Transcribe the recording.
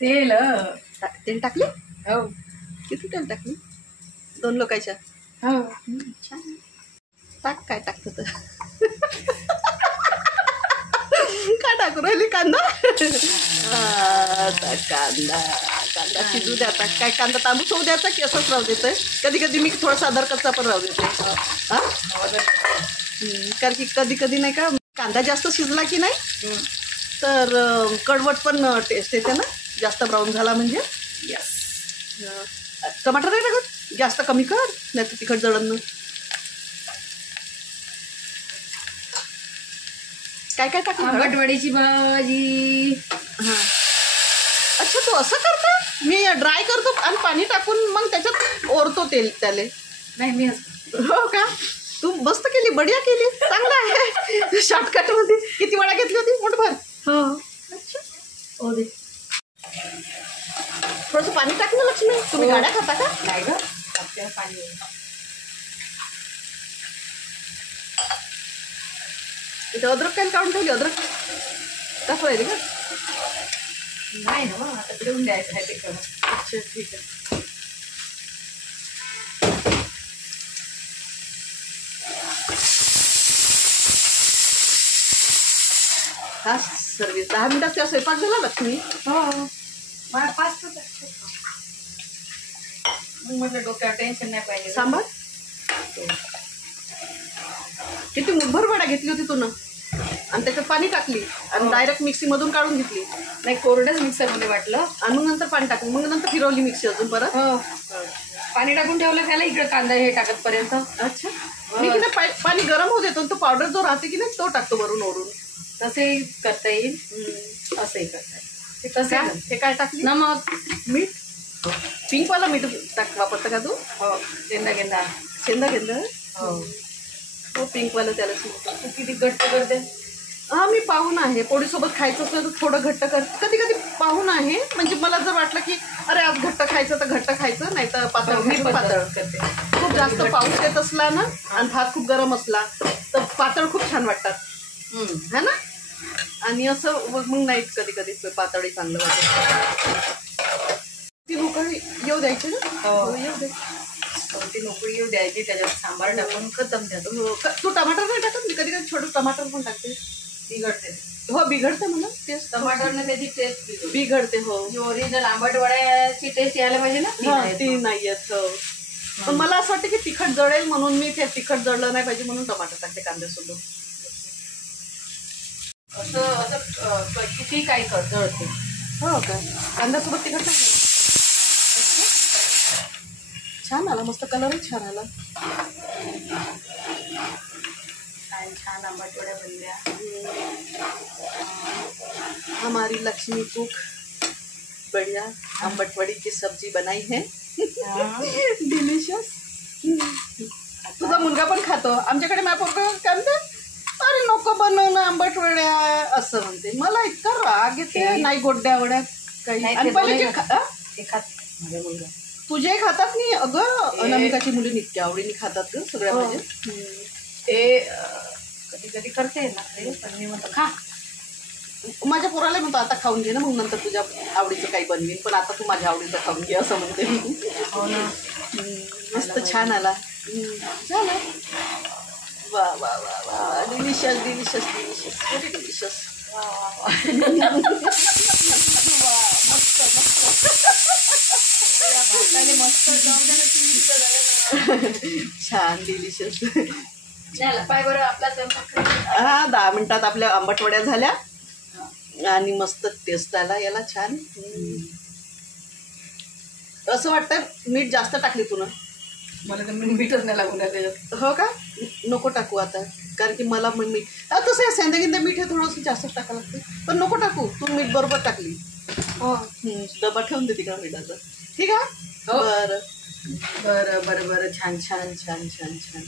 तेल तेल टाकले? हो. किती तेल टाकले? 2 लोकांच्या. हो. छान. टाक, काय टाकतं तर. काय टाकू राहिली? कांदा? आता कांदा शिजू द्याचा. काय कांदा तांबूस होऊ द्याचा की असंच राहू देतोय? कधी कधी मी थोडासा अदर कच्चा पण राहू देते. हां, कारण की कधी कधी नाही का कांदा जास्त शिजला की नाही तर कडवट पण टेस्ट येते ना, जास्त ब्राऊन झाला म्हणजे. यस. टमाटर नाही टाकत? जास्त कमी कर, नाही तर तिखट जळण. काय काय टाकलं? आंबटवडीची भाजी. हां, अच्छा, तो असं करता? मी ड्राय करतो आणि पाणी टाकून मग त्याच्यात ओरतो तेल त्याले. नाही मी हो का? तू मस्त केली, बढिया केली, चांगलं आहे. शॉर्टकटमध्ये. किती वडा घेतली होती? मोठभर? हो. अच्छा, हो दे. थोडंसं पाणी टाक ना लक्ष्मी. तुम्ही गाड्या खाता का? नाही ग, आपल्याला पाणी. इथं अद्रक काय काढून ठेवली? अद्रक टाकू राहिली का? नाही ना, आता ठेवून द्यायचं आहे ते करून. अच्छा, ठीक आहे. हा सर्विस 10 मिनिटात त्या स्वयंपाक झाला लक्ष्मी. हो. मला 5 मग म्हटलं डोक्यावर टेन्शन नाही पाहिजे. सांबार किती मुठभर वडा घेतली होती तू ना, आणि त्याच्यात पाणी टाकली आणि डायरेक्ट मिक्सीमधून काढून घेतली. नाही, कोरडंच मिक्सरमध्ये वाटलं आणि मग नंतर पाणी टाकलं, मग नंतर फिरवली मिक्सी अजून परत. हो. पाणी टाकून ठेवलं त्याला, इकडे कांदा हे टाकत पर्यंत. अच्छा, मी की नाही पाणी गरम होऊ देतो, तो पावडर जो राहते की नाही तो टाकतो वरून ओरून. तसंही करता येईल, असंही करता येईल. तसं हे काय टाकली? नमक, मीठ. पिंकवाला मीठ वापरतं का तू? हो. गेंदा गेंदा. शेंदा हो. हो, पिंकवाला त्याला शिजतो. तू किती घट्ट करते? हा, मी पाहून आहे. पोळीसोबत खायचं असलं तर थोडं घट्ट कर. कधी कधी पाहून आहे, म्हणजे मला जर वाटलं की अरे आज घट्ट खायचं तर घट्ट खायचं, नाही तर पातळ मी पातळ. करते. खूप जास्त पाऊस येत असला ना आणि भात खूप गरम असला तर पातळ खूप छान वाटतात, है ना. आणि असं मग नाही, कधी कधी पातळी चांगलं वाटत. ती लोक येऊ द्यायची ना. हो. येऊ दे. ती नोकरी येऊ द्यायची, त्याच्यात सांबार टाकून खतम द्यायचं. तू टमाटर नाही टाकत? मी कधी कधी छोटं टमाटर पण टाकते. बिघडते. हो, बिघडते म्हणा टेस्ट. टमाटरने त्याची टेस्ट बिघडते. हो, ओरिजिनल आंबट वड्याची टेस्ट यायला पाहिजे ना. ती नाही येत. हो, पण मला असं वाटतं की तिखट जळेल म्हणून मी ते तिखट जळलं नाही पाहिजे म्हणून टमाटर टाकते कांद्यासोबत. असं असं किती काय कर जळते. हो का? कांद्यासोबत तिखट टाकलं. छान आला, मस्त कलरच छान आला. छान आंबट वड्या बनल्या. हमारी लक्ष्मी कुक बढ़िया आंबटवड़ी की सब्जी बनाई है. डिलिशियस. तुझा मुलगा पण खातो. आमच्याकडे पोरगं काय म्हणते, अरे नको बनव ना आंबटवड्या असं म्हणते. मला इतका राग येते. नाही गोड्या वड्या काही. आणि पहिले जे खात माझा मुलगा. तुझे खातात नाही अगं, अनामिकाची मुली इतक्या आवडीने खातात ग सगळ्या. म्हणजे ते कधी कधी करते ना, पण मी म्हणतो खा. माझ्या पोराला म्हणतो आता खाऊन घे ना, मग नंतर तुझ्या आवडीचं काही बनवीन, पण आता तू माझ्या आवडीचं खाऊन घे असं म्हणते. हो ना. मस्त छान आला. झालं. वा वा वा वा, delicious delicious delicious, very delicious. छान डिलिशियस. पाय बरं आपला स्वयंपाक. हा, 10 मिनिटात आपल्या आंबटवड्या झाल्या आणि मस्त टेस्ट आला याला. छान. असं वाटतं मीठ जास्त टाकली तू ना. मला तर मीठच नाही लागून त्याच्यात. हो का? नको टाकू आता, कारण की मला मग मीठ तसं आहे. सेंदा मीठ हे थोडंसं जास्तच टाकावं लागतं, पण नको टाकू. तू मीठ बरोबर टाकली. हो. डबा ठेवून दे तिकडं मीठाचा. ठीक आहे. बरं बरं बरं बरं. छान छान छान छान छान.